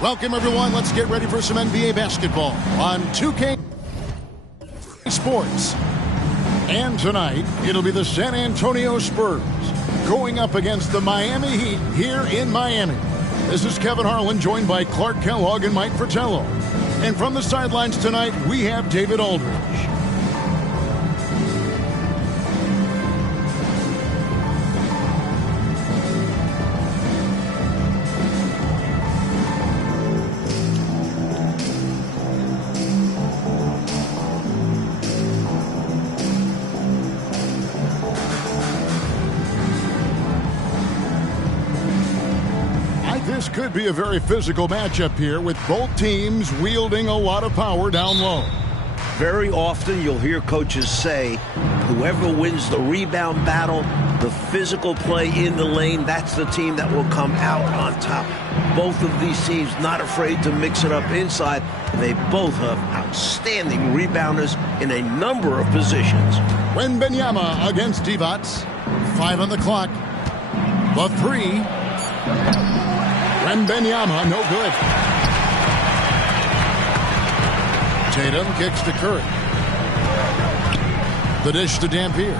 Welcome, everyone. Let's get ready for some NBA basketball on 2K Sports. And tonight, it'll be the San Antonio Spurs going up against the Miami Heat here in Miami. This is Kevin Harlan, joined by Clark Kellogg and Mike Fratello. And from the sidelines tonight, we have David Aldridge. This could be a very physical matchup here, with both teams wielding a lot of power down low. Very often you'll hear coaches say, whoever wins the rebound battle, the physical play in the lane, that's the team that will come out on top. Both of these teams not afraid to mix it up inside. They both have outstanding rebounders in a number of positions. Wemby against Divac. 5 on the clock. The three. Wemby, no good. Tatum kicks to Curry. The dish to Dampier.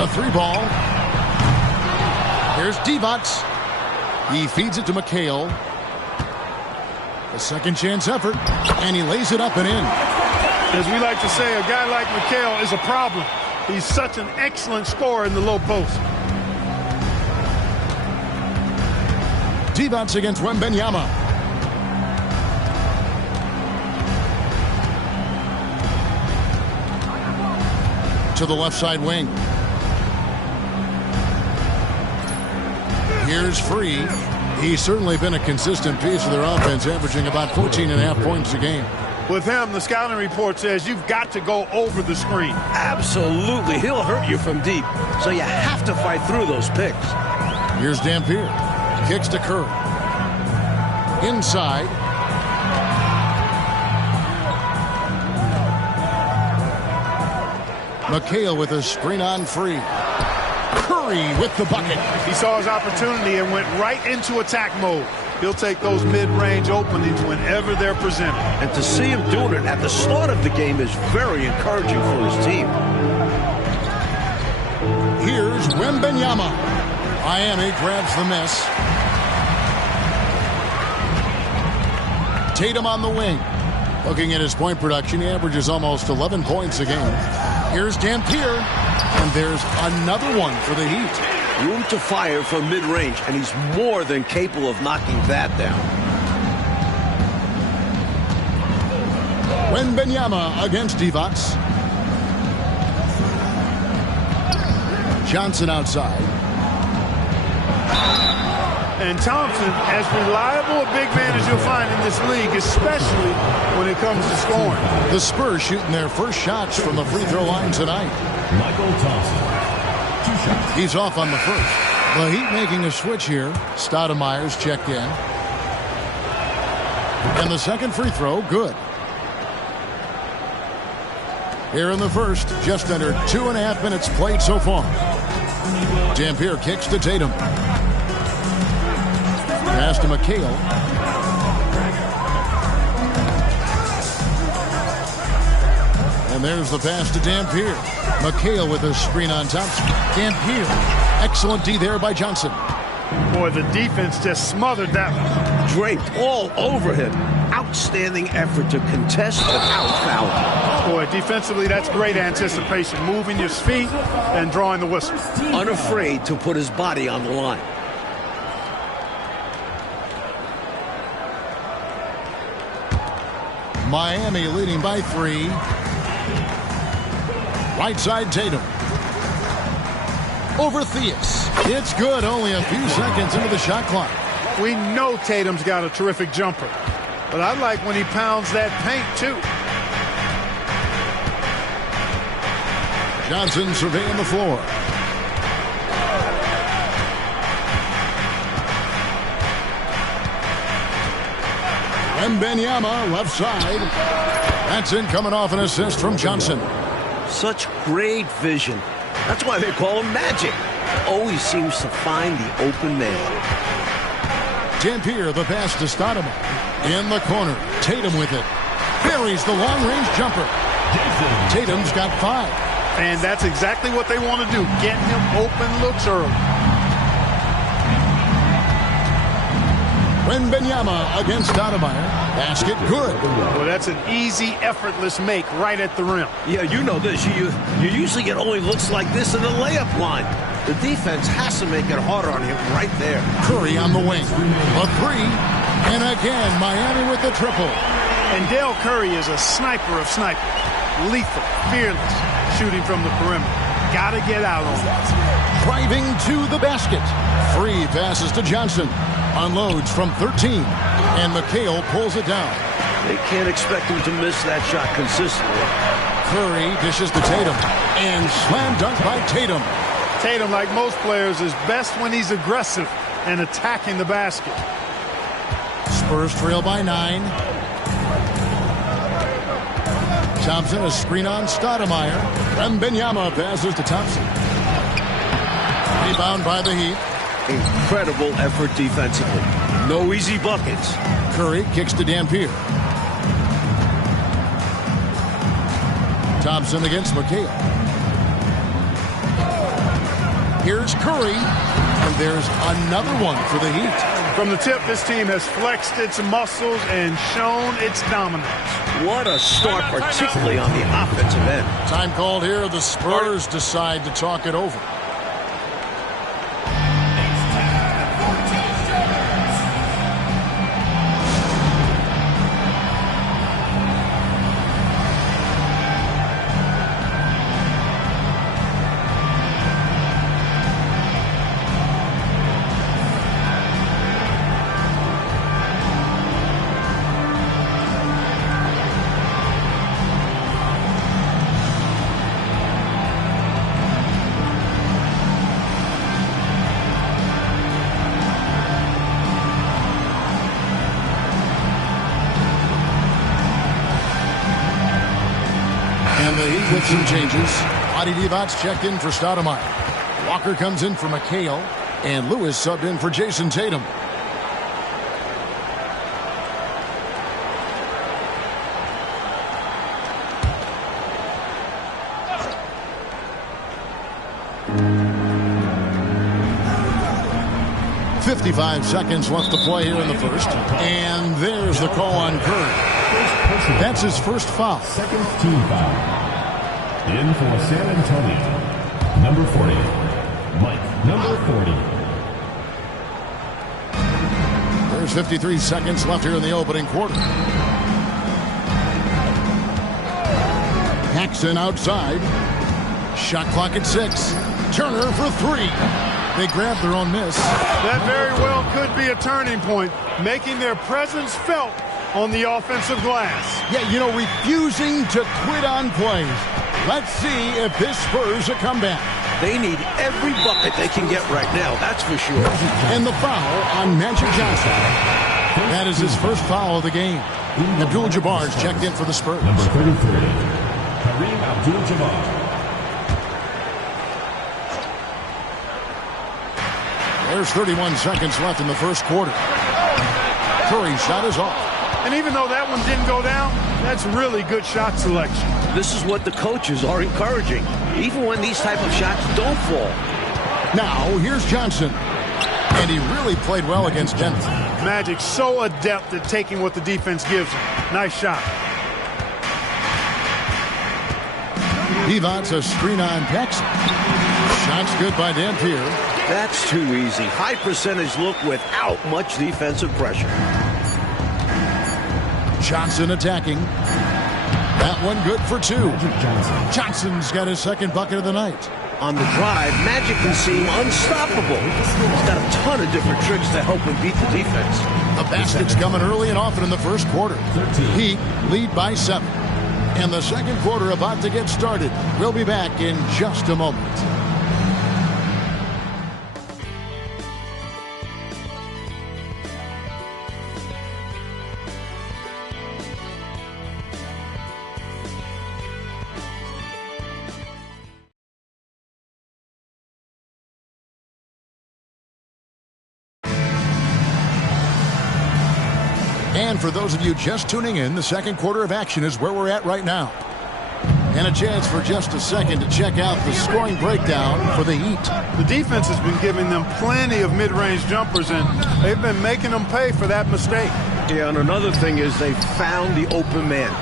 A three ball. Here's Divac. He feeds it to McHale. A second chance effort, and he lays it up and in. As we like to say, a guy like McHale is a problem. He's such an excellent scorer in the low post. Divac against Wemby. To the left side wing. Here's Free. He's certainly been a consistent piece of their offense, averaging about 14.5 points a game. With him, the scouting report says you've got to go over the screen. Absolutely. He'll hurt you from deep, so you have to fight through those picks. Here's Dampier. Kicks to Curry. Inside. McHale with a screen on Free. Curry with the bucket. He saw his opportunity and went right into attack mode. He'll take those mid-range openings whenever they're presented. And to see him doing it at the start of the game is very encouraging for his team. Here's Wemby. Miami grabs the miss. Tatum on the wing. Looking at his point production, he averages almost 11 points a game. Here's Dampier, and there's another one for the Heat. Room to fire from mid-range, and he's more than capable of knocking that down. Wemby against Divac. Johnson outside. And Thompson, as reliable a big man as you'll find in this league, especially when it comes to scoring. The Spurs shooting their first shots from the free throw line tonight. Michael Thompson, 2 shots. He's off on the first. The Heat making a switch here. Stoudemire's checked in. And the second free throw, good. Here in the first, just under 2.5 minutes played so far. Dampier kicks to Tatum. Pass to McHale. And there's the pass to Dampier. McHale with a screen on top. Dampier. Excellent D there by Johnson. Boy, the defense just smothered that one. Draped all over him. Outstanding effort to contest without fouling. Boy, defensively, that's great anticipation. Moving your feet and drawing the whistle. Unafraid to put his body on the line. Miami leading by 3. Right side Tatum. Over Theus. It's good. Only a few seconds into the shot clock. We know Tatum's got a terrific jumper, but I like when he pounds that paint too. Johnson surveying the floor. Wemby left side. That's in, coming off an assist from Johnson. Such great vision. That's why they call him Magic. Always seems to find the open man. Dampier, the pass to Stoudemire. In the corner, Tatum with it. Buries the long-range jumper. Tatum's got 5. And that's exactly what they want to do. Get him open looks early. Wemby against Stoudemire. Basket good. Well, that's an easy, effortless make right at the rim. Yeah, you know this. You usually get only looks like this in the layup line. The defense has to make it harder on him right there. Curry on the wing. A 3. And again, Miami with the triple. And Dell Curry is a sniper of snipers. Lethal, fearless, shooting from the perimeter. Gotta get out on it. Driving to the basket. 3 passes to Johnson. Unloads from 13. And McHale pulls it down. They can't expect him to miss that shot consistently. Curry dishes to Tatum. And slam dunk by Tatum. Tatum, like most players, is best when he's aggressive and attacking the basket. Spurs trail by 9. Thompson, a screen on Stoudemire. Wemby passes to Thompson. Rebound by the Heat. Incredible effort defensively. No easy buckets. Curry kicks to Dampier. Thompson against McHale. Here's Curry. And there's another one for the Heat. From the tip, this team has flexed its muscles and shown its dominance. What a start, particularly on the offensive end. Time called here. The Spurs decide to talk it over. With some changes, Adi Divac checked in for Stoudemire. Walker comes in for McHale, and Lewis subbed in for Jason Tatum. .55 seconds left to play here in the first. And there's the call on Curry. That's his first foul. Second team foul. In for San Antonio. Number 40. Mike, number 40. There's 53 seconds left here in the opening quarter. Paxson outside. Shot clock at 6. Turner for 3. They grabbed their own miss. That very well could be a turning point, making their presence felt on the offensive glass. Yeah, you know, refusing to quit on plays. Let's see if this spurs a comeback. They need every bucket they can get right now, that's for sure. And the foul on Magic Johnson. That is his first foul of the game. Abdul-Jabbar's checked in for the Spurs. Number 33, Kareem Abdul-Jabbar. There's 31 seconds left in the first quarter. Curry's shot is off. And even though that one didn't go down, that's really good shot selection. This is what the coaches are encouraging, even when these type of shots don't fall. Now, here's Johnson. And he really played well against Denver. Magic so adept at taking what the defense gives him. Nice shot. Divac a screen on Paxson. Shots good by Dampier. That's too easy. High percentage look without much defensive pressure. Johnson attacking. That one good for 2. Johnson's got his second bucket of the night. On the drive, Magic can seem unstoppable. He's got a ton of different tricks to help him beat the defense. The basket's coming early and often in the first quarter. Heat lead by 7. And the second quarter about to get started. We'll be back in just a moment. And for those of you just tuning in, the second quarter of action is where we're at right now. And a chance for just a second to check out the scoring breakdown for the Heat. The defense has been giving them plenty of mid-range jumpers, and they've been making them pay for that mistake. Yeah, and another thing is they found the open man.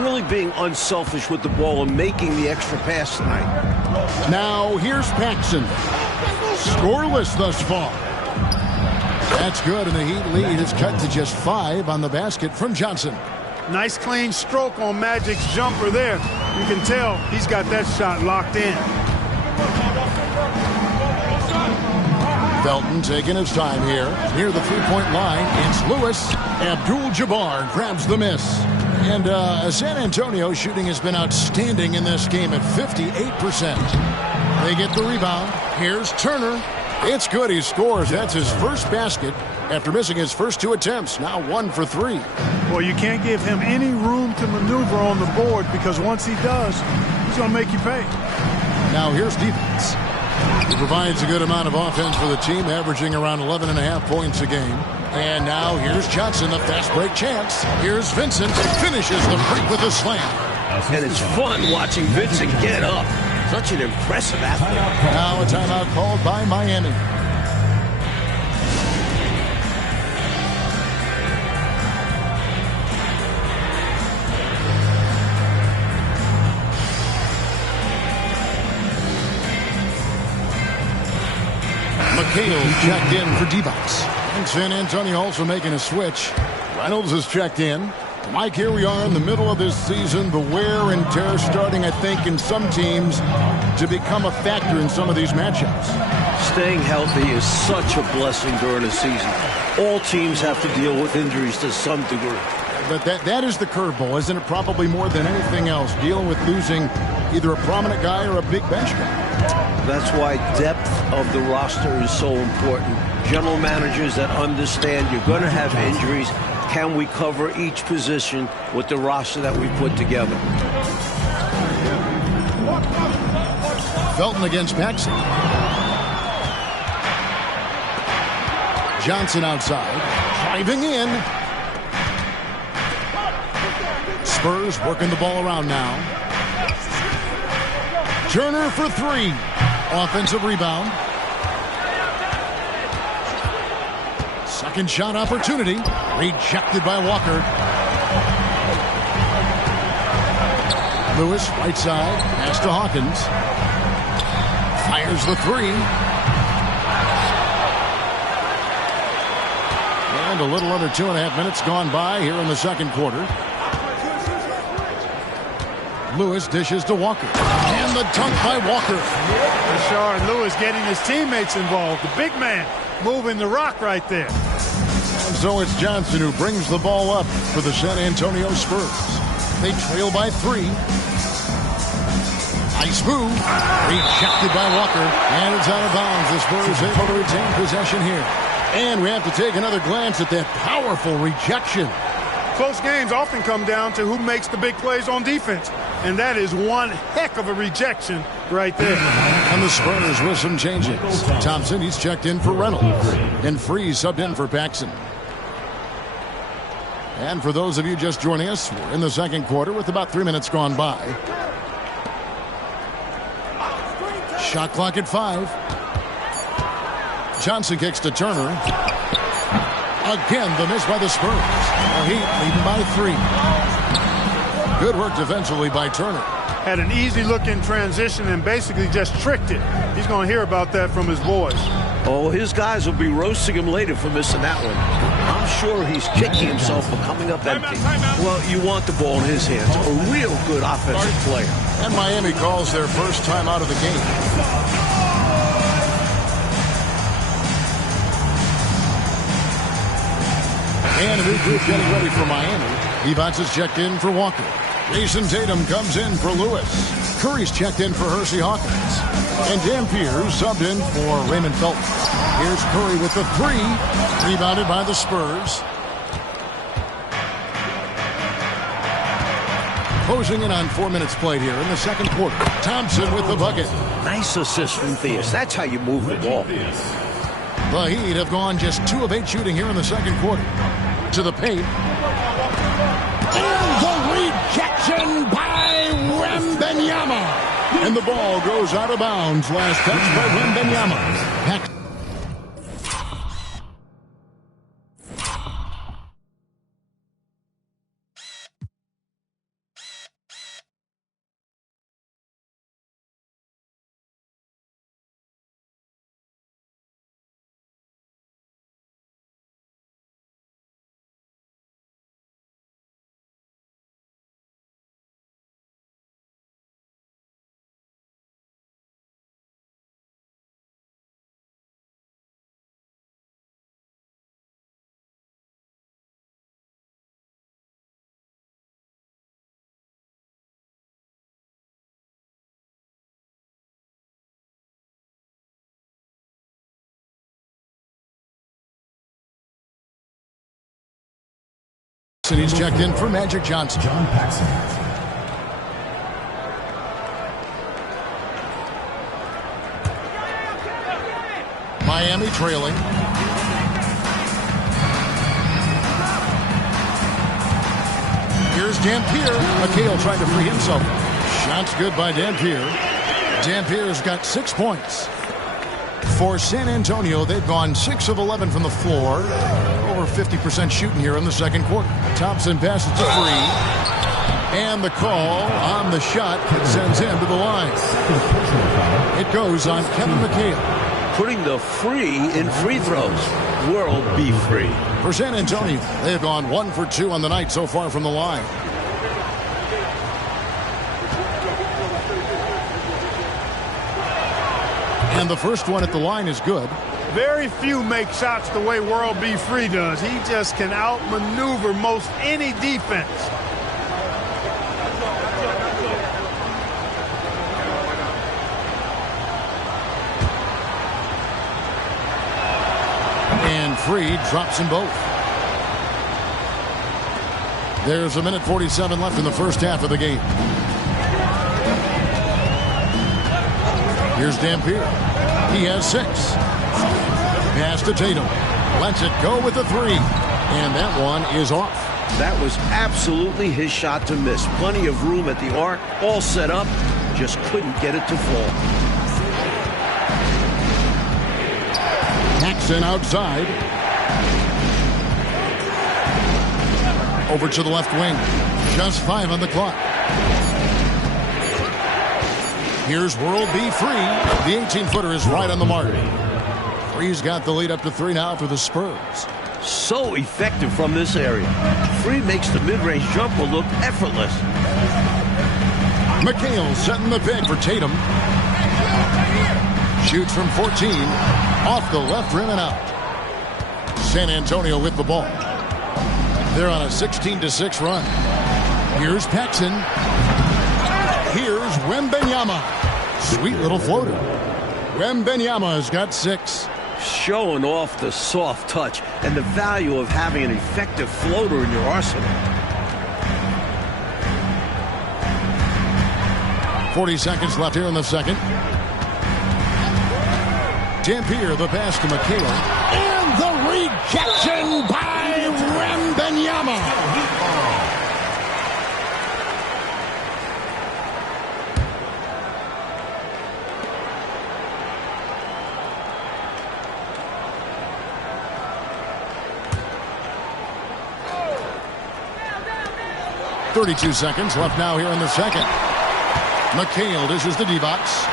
Really being unselfish with the ball and making the extra pass tonight. Now here's Paxson. Scoreless thus far. That's good, and the Heat lead is cut to just 5 on the basket from Johnson. Nice clean stroke on Magic's jumper there. You can tell he's got that shot locked in. Felton taking his time here. Near the three-point line, it's Lewis. Abdul-Jabbar grabs the miss. And San Antonio shooting has been outstanding in this game at 58%. They get the rebound. Here's Turner. It's good. He scores. That's his first basket after missing his first 2 attempts. Now 1 for 3. Well, you can't give him any room to maneuver on the board, because once he does, he's going to make you pay. Now here's defense. He provides a good amount of offense for the team, averaging around 11.5 points a game. And now here's Johnson, the fast break chance. Here's Vincent, finishes the break with a slam. And it's fun watching Vincent get up. Such an impressive athlete. Now a timeout called by Miami. McHale checked in for D-Box. And San Antonio also making a switch. Reynolds is checked in. Mike, here we are in the middle of this season. The wear and tear starting, I think, in some teams to become a factor in some of these matchups. Staying healthy is such a blessing during the season. All teams have to deal with injuries to some degree. But that is the curveball, isn't it? Probably more than anything else, dealing with losing either a prominent guy or a big bench guy. That's why depth of the roster is so important. General managers that understand you're going to have injuries. Can we cover each position with the roster that we put together? Felton against Paxson. Johnson outside, driving in. Spurs working the ball around now. Turner for 3. Offensive rebound. Second shot opportunity. Rejected by Walker. Lewis, right side. Pass to Hawkins. Fires the 3. And a little under 2.5 minutes gone by here in the second quarter. Lewis dishes to Walker. And the dunk by Walker. Rashard Lewis getting his teammates involved. The big man moving the rock right there. And so it's Johnson who brings the ball up for the San Antonio Spurs. They trail by 3. Nice move. Rejected by Walker. And it's out of bounds. The Spurs able to retain possession here. And we have to take another glance at that powerful rejection. Close games often come down to who makes the big plays on defense. And that is one heck of a rejection right there. And the Spurs with some changes. Thompson, he's checked in for Reynolds. And Freeze subbed in for Paxson. And for those of you just joining us, we're in the second quarter with about 3 minutes gone by. Shot clock at 5. Johnson kicks to Turner. Again, the miss by the Spurs. The Heat leading by 3. Good work defensively by Turner. Had an easy look in transition and basically just tricked it. He's going to hear about that from his boys. Oh, his guys will be roasting him later for missing that one. I'm sure he's kicking himself for coming up empty. Well, you want the ball in his hands. A real good offensive player. And Miami calls their first time out of the game. And a new group getting ready for Miami. Evans is checked in for Walker. Jason Tatum comes in for Lewis. Curry's checked in for Hersey Hawkins. And Dampier subbed in for Raymond Felton. Here's Curry with the 3. Rebounded by the Spurs. Closing in on 4 minutes played here in the second quarter. Thompson with the bucket. Nice assist from Theus. That's how you move the ball. The Heat have gone just 2 of 8 shooting here in the second quarter. To the paint. rejection by Wembenyama. And the ball goes out of bounds. Last touch by Wembenyama. And he's checked in for Magic Johnson. John Paxson. Miami trailing. Here's Dampier. McHale trying to free himself. Shots good by Dampier. Dampier's got 6 points. For San Antonio, they've gone 6 of 11 from the floor. Over 50% shooting here in the second quarter. Thompson passes to Free. And the call on the shot that sends him to the line. It goes on Kevin McHale. Putting the free in free throws. World be free. For San Antonio, they've gone 1 for 2 on the night so far from the line. And the first one at the line is good. Very few make shots the way World B. Free does. He just can outmaneuver most any defense. And Free drops them both. There's 1:47 left in the first half of the game. Here's Dampier. He has 6. Pass to Tatum. Lets it go with the 3. And that one is off. That was absolutely his shot to miss. Plenty of room at the arc. All set up. Just couldn't get it to fall. Paxson outside. Over to the left wing. Just 5 on the clock. Here's World B. Free. The 18-footer is right on the mark. Free's got the lead up to 3 now for the Spurs. So effective from this area. Free makes the mid-range jumper look effortless. McHale setting the pick for Tatum. Shoots from 14. Off the left rim and out. San Antonio with the ball. They're on a 16-6 run. Here's Paxson. Here's Wembenyama. Sweet little floater. Wembenyama's got 6. Showing off the soft touch and the value of having an effective floater in your arsenal. 40 seconds left here in the second. Dampier, the pass to McHale. And the rejection by Wembenyama. .32 seconds left now here in the second. McHale dishes the D-box.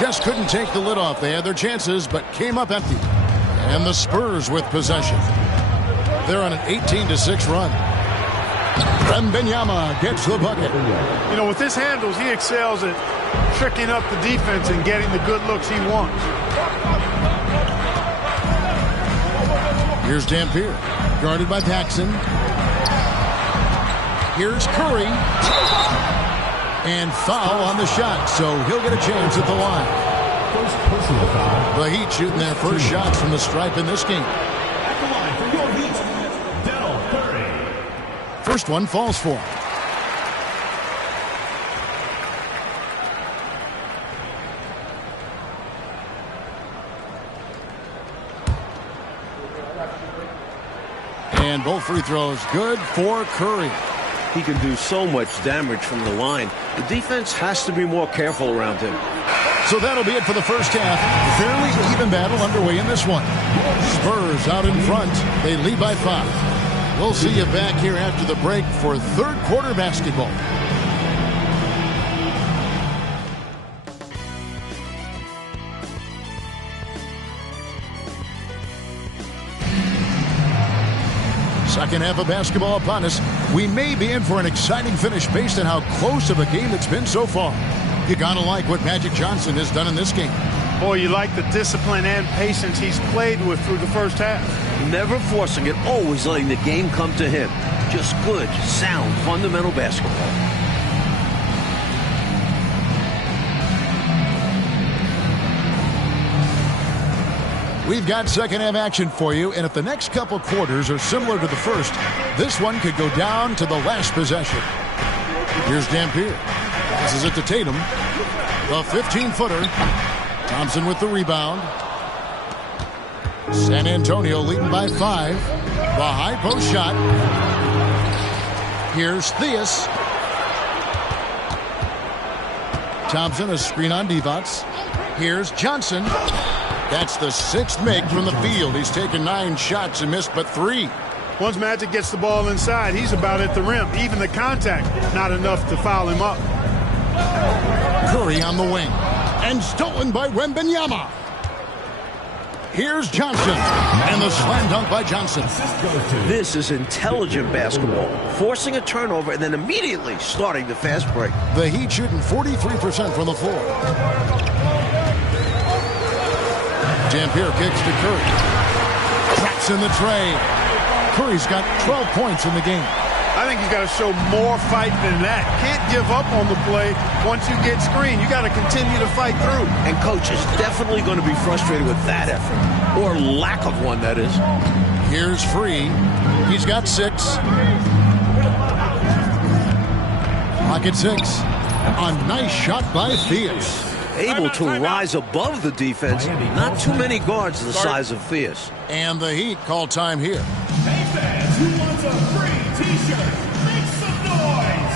Just couldn't take the lid off. They had their chances, but came up empty. And the Spurs with possession. They're on an 18-6 run. Wembenyama gets the bucket. You know, with his handles, he excels at tricking up the defense and getting the good looks he wants. Here's Dampier, guarded by Paxson. Here's Curry. And foul on the shot, so he'll get a chance at the line. First personal foul. The Heat shooting their first shots from the stripe in this game. At the line for your Heat, Del Curry. First one falls for him. And both free throws good for Curry. He can do so much damage from the line. The defense has to be more careful around him. So that'll be it for the first half. Fairly even battle underway in this one. Spurs out in front. They lead by 5. We'll see you back here after the break for third quarter basketball. Second half of basketball upon us. We may be in for an exciting finish based on how close of a game it's been so far. You gotta like what Magic Johnson has done in this game. Boy, you like the discipline and patience he's played with through the first half. Never forcing it, always letting the game come to him. Just good, sound, fundamental basketball. We've got second half action for you, and if the next couple quarters are similar to the first, this one could go down to the last possession. Here's Dampier. Passes it to Tatum. The 15-footer. Thompson with the rebound. San Antonio leading by 5. The high post shot. Here's Theus. Thompson, a screen on Divac. Here's Johnson. That's the 6th make from the field. He's taken 9 shots and missed but 3. Once Magic gets the ball inside, he's about at the rim. Even the contact, not enough to foul him up. Curry on the wing. And stolen by Wembenyama. Here's Johnson. And the slam dunk by Johnson. This is intelligent basketball. Forcing a turnover and then immediately starting the fast break. The Heat shooting 43% from the floor. Dampier kicks to Curry. Traps in the tray. Curry's got 12 points in the game. I think he's got to show more fight than that. Can't give up on the play once you get screened. You got to continue to fight through. And coach is definitely going to be frustrated with that effort. Or lack of one, that is. Here's Free. He's got 6. Pocket 6. A nice shot by Theus. Able to rise above the defense. Not too many guards the size of Theus. And the Heat call time here. Hey fans, who wants a free t-shirt? Make some noise!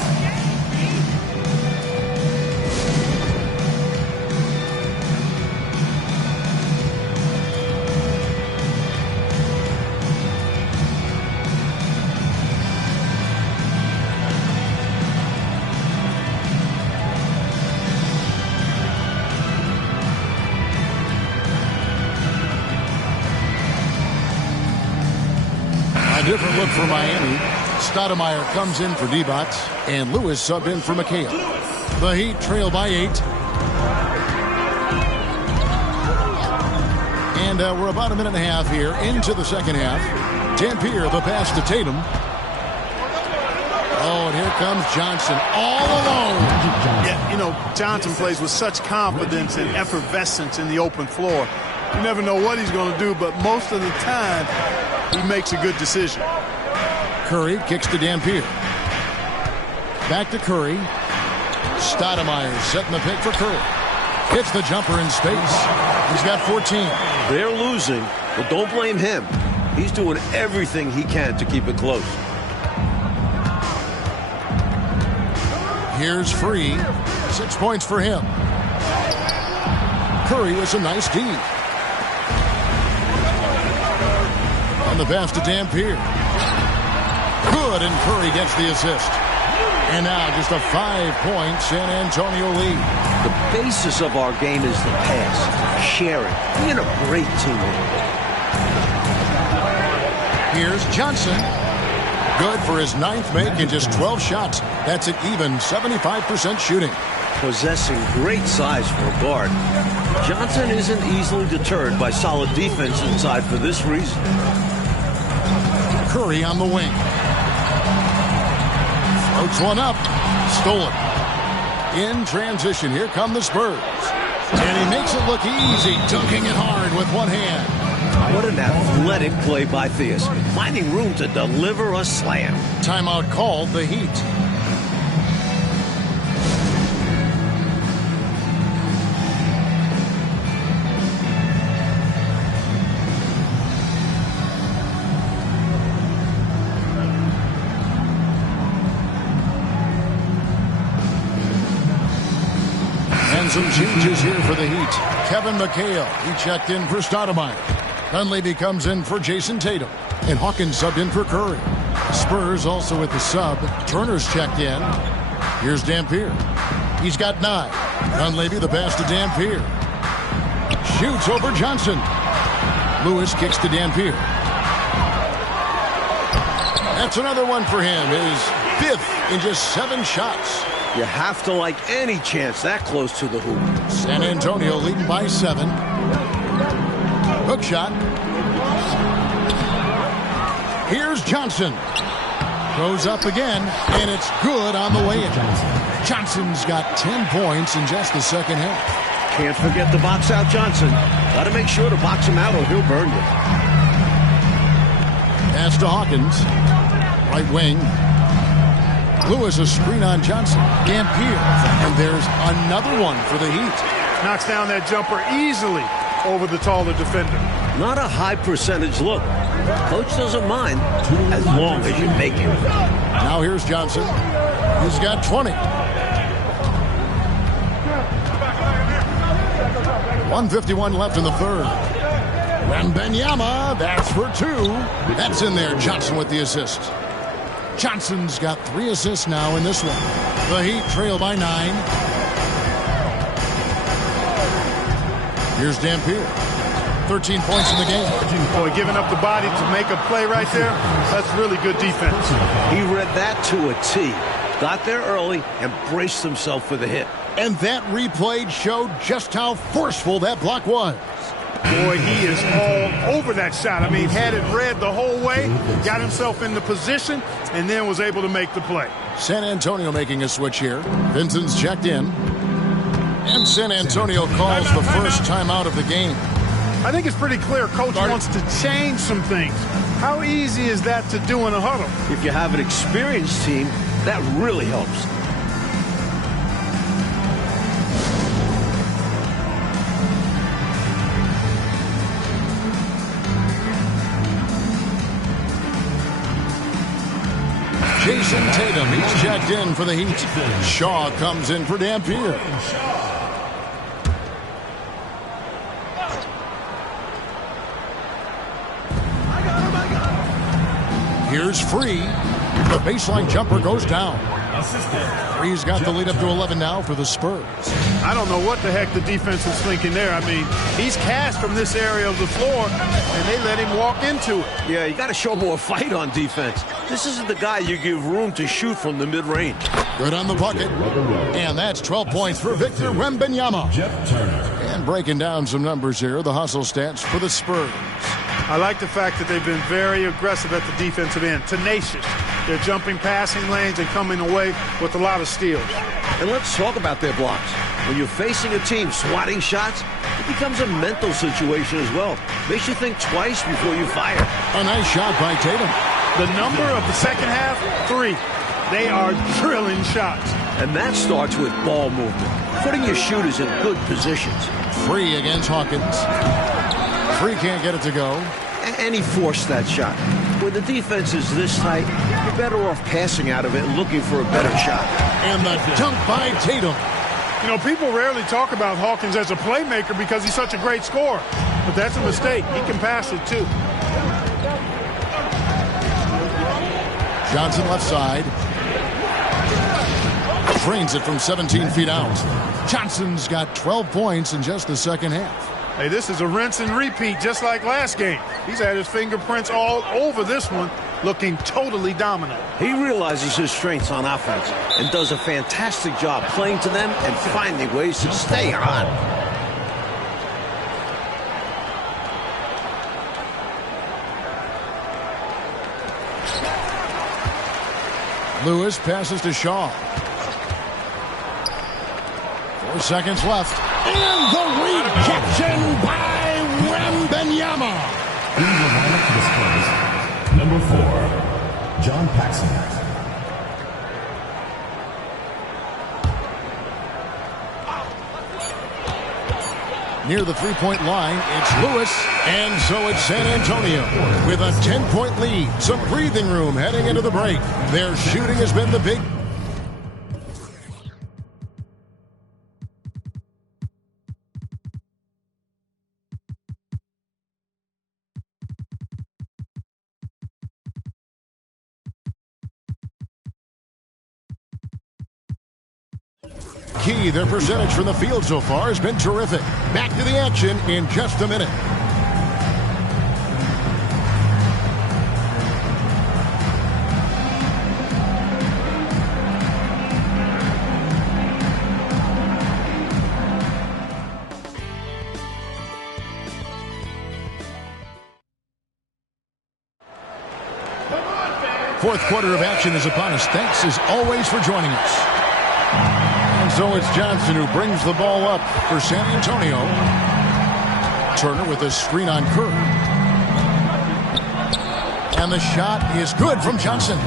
A different look for Miami. Stoudemire comes in for Divac, and Lewis subbed in for McHale. The Heat trail by 8. And we're about a minute and a half here into the second half. Dampier, the pass to Tatum. Oh, and here comes Johnson all alone. Yeah, you know, Johnson plays with such confidence and effervescence in the open floor. You never know what he's going to do, but most of the time, he makes a good decision. Curry kicks to Dampier. Back to Curry. Stoudemire setting the pick for Curry. Hits the jumper in space. He's got 14. They're losing, but don't blame him. He's doing everything he can to keep it close. Here's Free. 6 points for him. Curry with some nice D. And the pass to Dampier. Good, and Curry gets the assist. And now just a 5-point San Antonio lead. The basis of our game is the pass, sharing, being a great teammate. Here's Johnson. Good for his 9th make in just 12 shots. That's an even 75% shooting. Possessing great size for a guard, Johnson isn't easily deterred by solid defense inside for this reason. Curry on the wing. Floats one up. Stolen. In transition, here come the Spurs. And he makes it look easy, dunking it hard with one hand. What an athletic play by Theus, finding room to deliver a slam. Timeout called, the Heat. some changes here for the Heat. Kevin McHale, he checked in for Stoudemire. Dunleavy comes in for Jason Tatum. And Hawkins subbed in for Curry. Spurs also with the sub. Turner's checked in. Here's Dampier. He's got 9. Dunleavy the pass to Dampier. Shoots over Johnson. Lewis kicks to Dampier. That's another one for him. His 5th in just 7 shots. You have to like any chance that close to the hoop. San Antonio leading by 7. Hook shot. Here's Johnson. Goes up again, and it's good on the way in. Johnson's got 10 points in just the second half. Can't forget the box out Johnson. Got to make sure to box him out or he'll burn you. Pass to Hawkins. Right wing. Lewis a screen on Johnson. Dampier. And there's another one for the Heat. Knocks down that jumper easily over the taller defender. Not a high percentage look. Coach doesn't mind as long as you make it. Now here's Johnson. He's got 20. 1:51 left in the third. Wembenyama, that's for 2. That's in there. Johnson with the assist. Johnson's got 3 assists now in this one. The Heat trail by 9. Here's Dampier. 13 points in the game. Boy, giving up the body to make a play right there, that's really good defense. He read that to a T. Got there early and braced himself for the hit. And that replay showed just how forceful that block was. Boy, he is all over that shot. I mean, had it read the whole way, got himself in the position, and then was able to make the play. San Antonio making a switch here. Vincent's checked in. And San Antonio calls the first timeout of the game. I think it's pretty clear Coach wants to change some things. How easy is that to do in a huddle? If you have an experienced team, that really helps. Jason Tatum, he's checked in for the Heat. Shaw comes in for Dampier. Here's Free. The baseline jumper goes down. Free's got the lead up to 11 now for the Spurs. I don't know what the heck the defense was thinking there. I mean, he's cast from this area of the floor, and they let him walk into it. Yeah, you got to show more fight on defense. This isn't the guy you give room to shoot from the mid-range. Good on the bucket. And that's 12 points for Victor Wembanyama. And breaking down some numbers here, the hustle stats for the Spurs. I like the fact that they've been very aggressive at the defensive end, tenacious. They're jumping passing lanes and coming away with a lot of steals. And let's talk about their blocks. When you're facing a team swatting shots, it becomes a mental situation as well. Makes you think twice before you fire. A nice shot by Tatum. The number of the second half, 3. They are drilling shots. And that starts with ball movement, putting your shooters in good positions. Free against Hawkins. Free can't get it to go. And he forced that shot. When the defense is this tight, you're better off passing out of it and looking for a better shot. And the dunk by Tatum. You know, people rarely talk about Hawkins as a playmaker because he's such a great scorer. But that's a mistake. He can pass it, too. Johnson left side. Drains it from 17 feet out. Johnson's got 12 points in just the second half. Hey, this is a rinse and repeat just like last game. He's had his fingerprints all over this one, looking totally dominant. He realizes his strengths on offense and does a fantastic job playing to them and finding ways to stay on. Lewis passes to Shaw. 4 seconds left. And the rejection by Wembanyama. In the lineup for the Spurs, number 4, John Paxson. Near the three-point line, it's Lewis, and so it's San Antonio with a 10-point lead. Some breathing room heading into the break. Their shooting has been the big Key, their percentage from the field so far has been terrific. Back to the action in just a minute. Fourth quarter of action is upon us. Thanks as always for joining us. And so it's Johnson who brings the ball up for San Antonio. Turner with a screen on Kerr. And the shot is good from Johnson.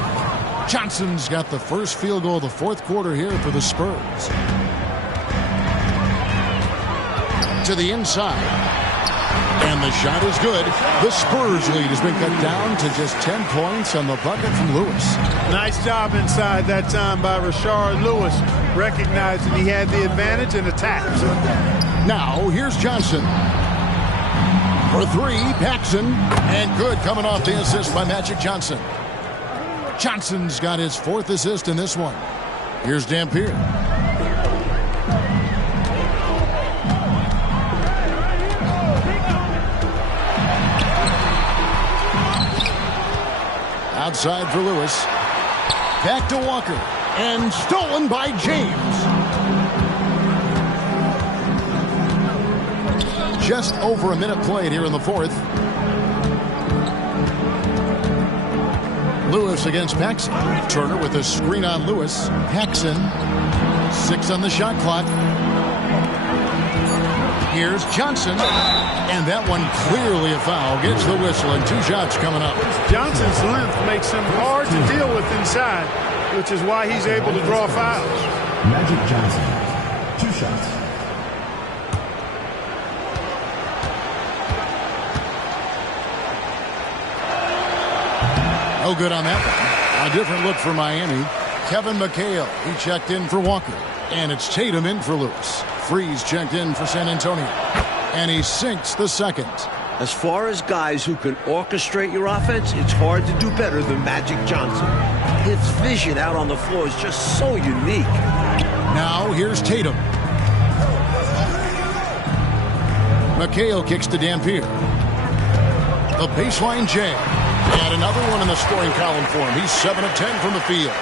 Johnson's got the first field goal of the fourth quarter here for the Spurs. To the inside. And the shot is good. The Spurs lead has been cut down to just 10 points on the bucket from Lewis. Nice job inside that time by Rashard Lewis, recognizing he had the advantage and attacked. Now, here's Johnson. For three, Paxson. And good coming off the assist by Magic Johnson. Johnson's got his fourth assist in this one. Here's Dampier. Outside for Lewis. Back to Walker. And stolen by James. Just over a minute played here in the fourth. Lewis against Paxson. Turner with a screen on Lewis. Paxson. 6 on the shot clock. Here's Johnson. And that one clearly a foul. Gets the whistle and 2 shots coming up. Johnson's length makes him hard to deal with inside, which is why he's able to draw fouls. Magic Johnson, 2 shots. No good on that one. A different look for Miami. Kevin McHale, he checked in for Walker. And it's Tatum in for Lewis. Freeze checked in for San Antonio. And he sinks the second. As far as guys who can orchestrate your offense, it's hard to do better than Magic Johnson. His vision out on the floor is just so unique. Now here's Tatum. McHale kicks to Dampier. The baseline jam. And another one in the scoring column for him. He's 7 of 10 from the field.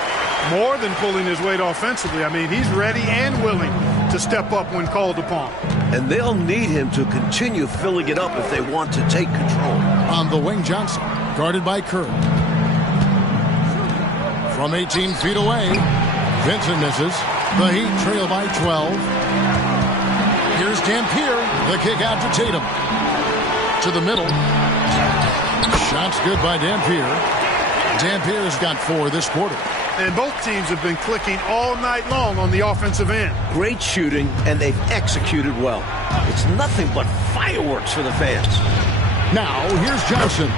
More than pulling his weight offensively. I mean, he's ready and willing to step up when called upon. And they'll need him to continue filling it up if they want to take control. On the wing, Johnson, guarded by Kerr. From 18 feet away, Vincent misses. The Heat trail by 12. Here's Dampier. The kick out to Tatum. To the middle. Shots good by Dampier. Dampier's got 4 this quarter. And both teams have been clicking all night long on the offensive end. Great shooting, and they've executed well. It's nothing but fireworks for the fans. Now, here's Johnson.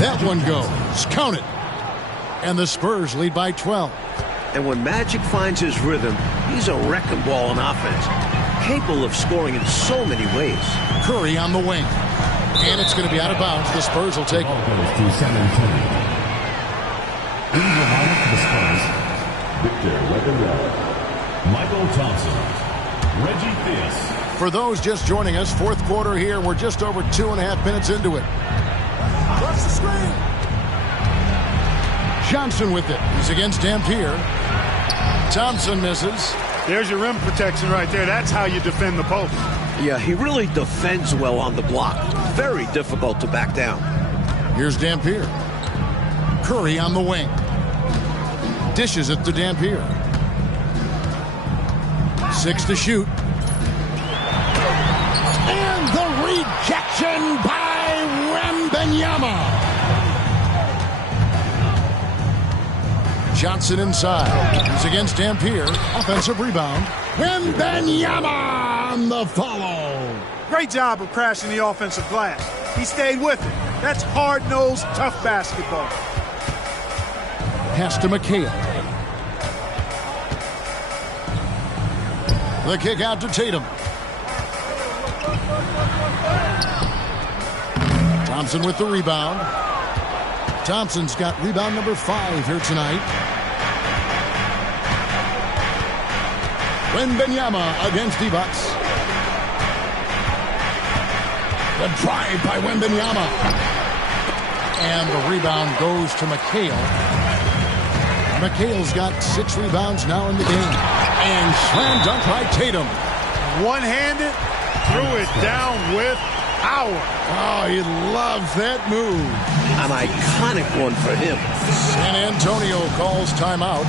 That one goes. Count it. And the Spurs lead by 12. And when Magic finds his rhythm, he's a wrecking ball on offense. Capable of scoring in so many ways. Curry on the wing. And it's going to be out of bounds. The Spurs will take it. Goes to San Antonio. In the lineup for the Spurs, Victor Wembanyama, Michael Thompson, Reggie Theus. For those just joining us, fourth quarter here. We're just over 2.5 minutes into it. Watch the screen. Johnson with it. He's against Dampier. Thompson misses. There's your rim protection right there. That's how you defend the post. Yeah, he really defends well on the block. Very difficult to back down. Here's Dampier. Curry on the wing. Dishes it to Dampier. 6 to shoot. And the rejection by Wembanyama. Johnson inside. He's against Dampier. Offensive rebound. Wembanyama on the follow. Great job of crashing the offensive glass. He stayed with it. That's hard-nosed, tough basketball. Pass to McHale. The kick out to Tatum. Thompson with the rebound. Thompson's got rebound number 5 here tonight. Wembenyama against D-Bucks. The drive by Wembenyama. And the rebound goes to McHale. McHale's got 6 rebounds now in the game. And slam dunk by Tatum. One-handed, threw it down with power. Oh, he loves that move. An iconic one for him. San Antonio calls timeout.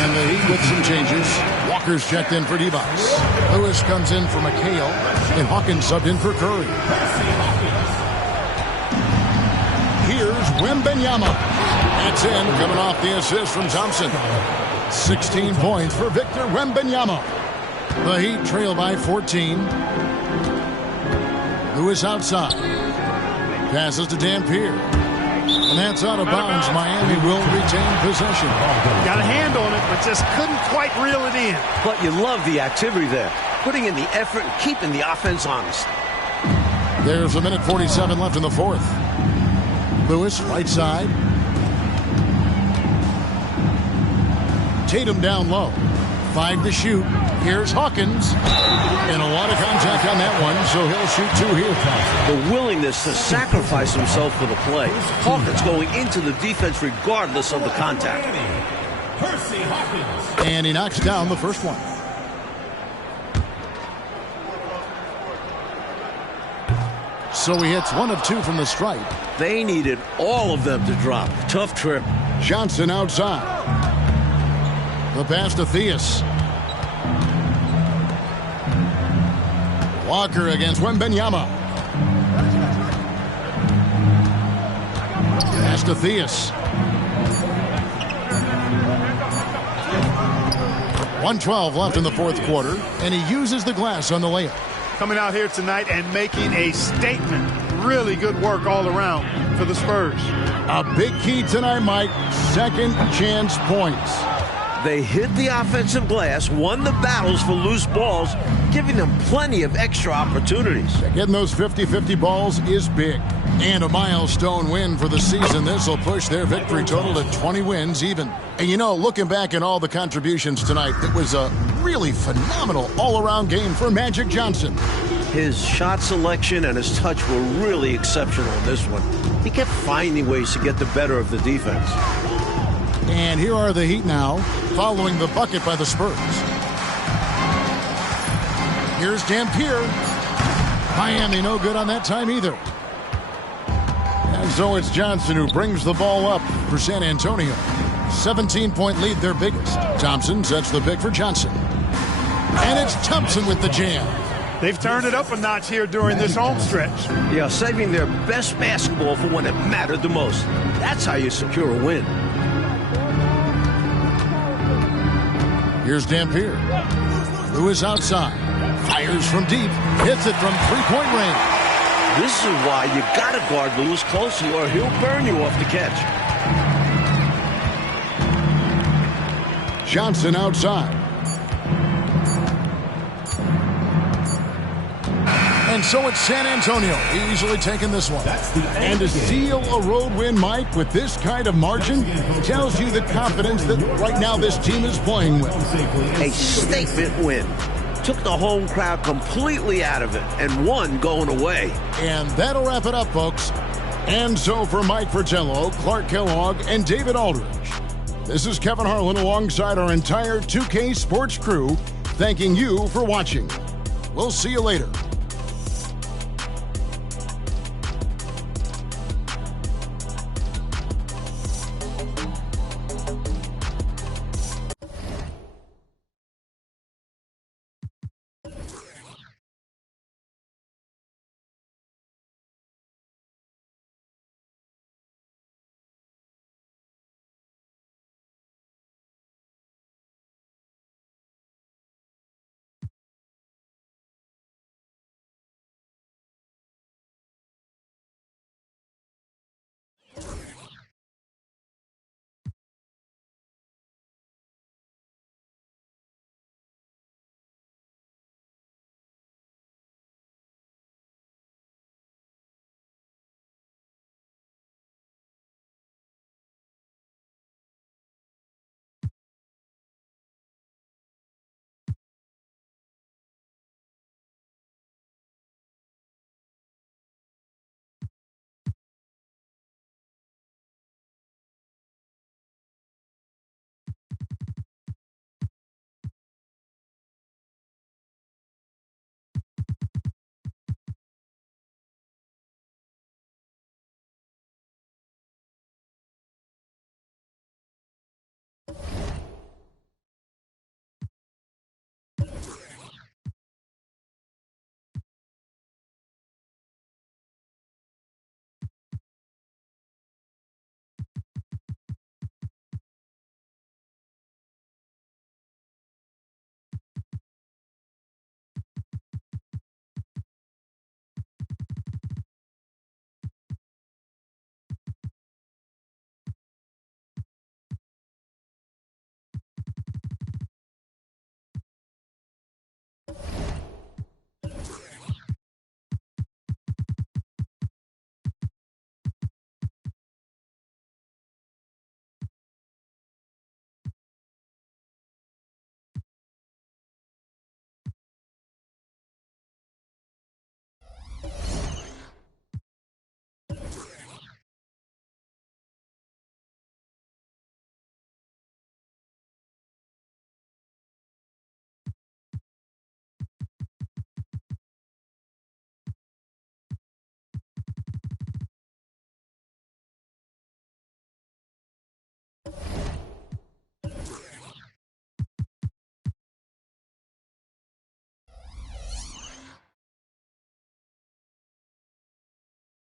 And the Heat with some changes. Walker's checked in for D-Bucks. Lewis comes in for McHale. And Hawkins subbed in for Curry. Here's Wembenyama. That's in, coming off the assist from Thompson. 16 points for Victor Wembenyama. The Heat trail by 14. Lewis outside. Passes to Dampier. And that's out of bounds. Miami will retain possession. Got a hand on it, but just couldn't quite reel it in. But you love the activity there. Putting in the effort and keeping the offense honest. There's a minute 47 left in the fourth. Lewis, right side. Tatum down low. 5 to shoot. Here's Hawkins. And a lot of contact on that one, so he'll shoot 2 here. The willingness to sacrifice himself for the play. Hawkins going into the defense regardless of the contact. And he knocks down the first one. So he hits 1 of 2 from the stripe. They needed all of them to drop. Tough trip. Johnson outside. The pass to Theus. Walker against Wembenyama. Pass to Theus. 1:12 left in the fourth quarter, and he uses the glass on the layup. Coming out here tonight and making a statement. Really good work all around for the Spurs. A big key tonight, Mike. Second chance points. They hit the offensive glass, won the battles for loose balls, giving them plenty of extra opportunities. Getting those 50-50 balls is big. And a milestone win for the season. This will push their victory total to 20 wins even. And you know, looking back at all the contributions tonight, it was a really phenomenal all-around game for Magic Johnson. His shot selection and his touch were really exceptional in this one. He kept finding ways to get the better of the defense. And here are the Heat now, following the bucket by the Spurs. Here's Dampier. Miami no good on that time either. And so it's Johnson who brings the ball up for San Antonio. 17-point lead, their biggest. Thompson sets the pick for Johnson. And it's Thompson with the jam. They've turned it up a notch here during this home stretch. Yeah, saving their best basketball for when it mattered the most. That's how you secure a win. Here's Dampier. Lewis outside. Fires from deep. Hits it from three-point range. This is why you got to guard Lewis closely or he'll burn you off the catch. Johnson outside. And so it's San Antonio easily taking this one. And to seal a road win, Mike, with this kind of margin, tells you the confidence that right now this team is playing with. A statement win. Took the home crowd completely out of it and won going away. And that'll wrap it up, folks. And so for Mike Fratello, Clark Kellogg, and David Aldridge, this is Kevin Harlan alongside our entire 2K Sports crew, thanking you for watching. We'll see you later.